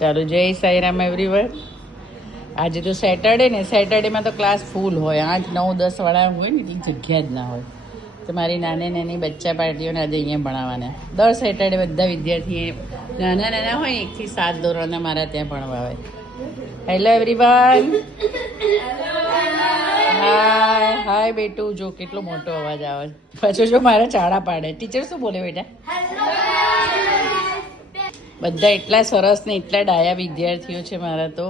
ચાલો જય સાઈરામ એવરીવન. આજે તો સેટરડે ને, સેટરડેમાં તો ક્લાસ ફૂલ હોય, 8, 9, 10 વાળા હોય ને એટલી જગ્યા જ ના હોય. તો મારી નાની બચ્ચા પાર્ટીઓને આજે અહીંયા ભણાવવાના. દર સેટરડે બધા વિદ્યાર્થી નાના હોય ને 1 થી 7 ધોરણના મારા ત્યાં ભણવા આવે. Hello everyone. હાય હાય બેટું, જો કેટલો મોટો અવાજ આવે. પાછો જો મારા ચાળા પાડે. ટીચર શું બોલે બેટા? બધા એટલા સરસ ને એટલા ડાયા વિદ્યાર્થીઓ છે મારા. તો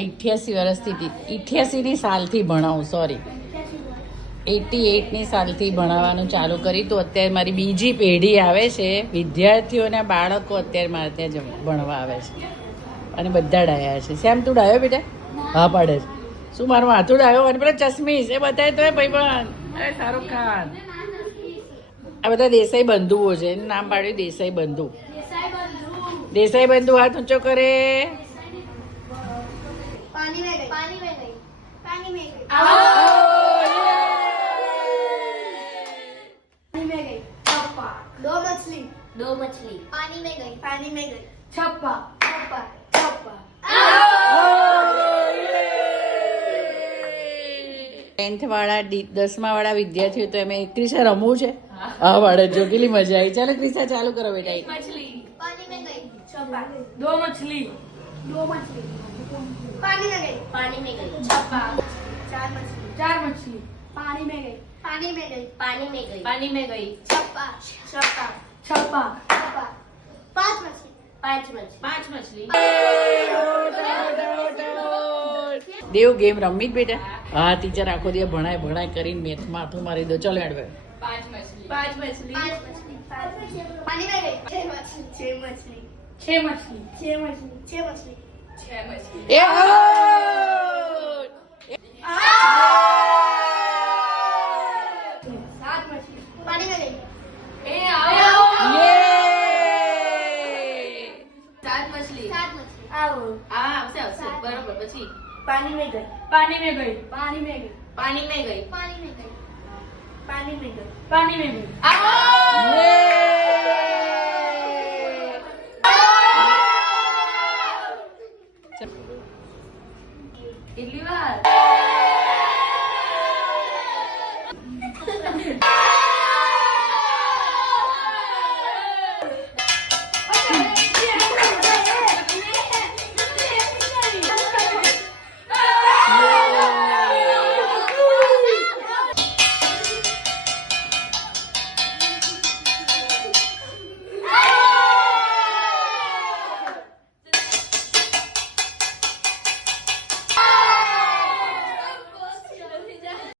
88 વર્ષથી 88ની સાલથી ભણાવું, સોરી 88ની સાલથી ભણાવવાનું ચાલુ કરી. તો અત્યારે મારી બીજી પેઢી આવે છે વિદ્યાર્થીઓના બાળકો અત્યારે મારે ત્યાં ભણવા આવે છે અને બધા ડાયા છે. શ્યામ તું ડાયો બેટા? હા પાડે છે. શું મારું માથું ડાયો? અને પેલા ચશ્મીશ એ બતાવે તો ભાઈબંધ. અરે શાહરુખ ખાન. આ બધા દેસાઈ બંધુઓ છે, એનું નામ પાડ્યું દેસાઈ બંધુ. દેસાઈ બંધુ હાથ ઊંચો કરે. पानी में गई, पानी में गई, पानी में गई, पानी में गई, छप्पा, दो मछली, पानी में गई, छप्पा, छप्पा, छप्पा. 10th વાળા 10મા વાળા વિદ્યાર્થીઓ તો એમ ક્રિશા રમવું છે. હા વાળે જો કેટલી મજા આવી. ચાલો ક્રિશા ચાલુ કરો બેટા. मछली, पानी में गई, छप्पा, दो मछली, पानी में गई, छप्पा, चार मछली, पानी में गई, पानी में गई, छप्पा, छप्पा, छप्पा, छप्पा, पांच मछली, पांच मछली. દેવ ગેમ રમી જ બેટા. હા ટીચર આખો દિવસ ભણાય કરીને મેથમાં માથું મારી દો. ચલો એડવે. पांच मछली, पांच मछली, पानी में गई, छह मछली, छह मछली, छह मछली, छह मछली, छह मछली. એ सात मछली, पानी में गई, ए आओ. सात मछली, आओ, આવશે બરોબર. પછી पानी में गई, पानी में गई, पानी में गई, पानी में गई, पानी में गई, पानी में गई, पानी में गई. आओ.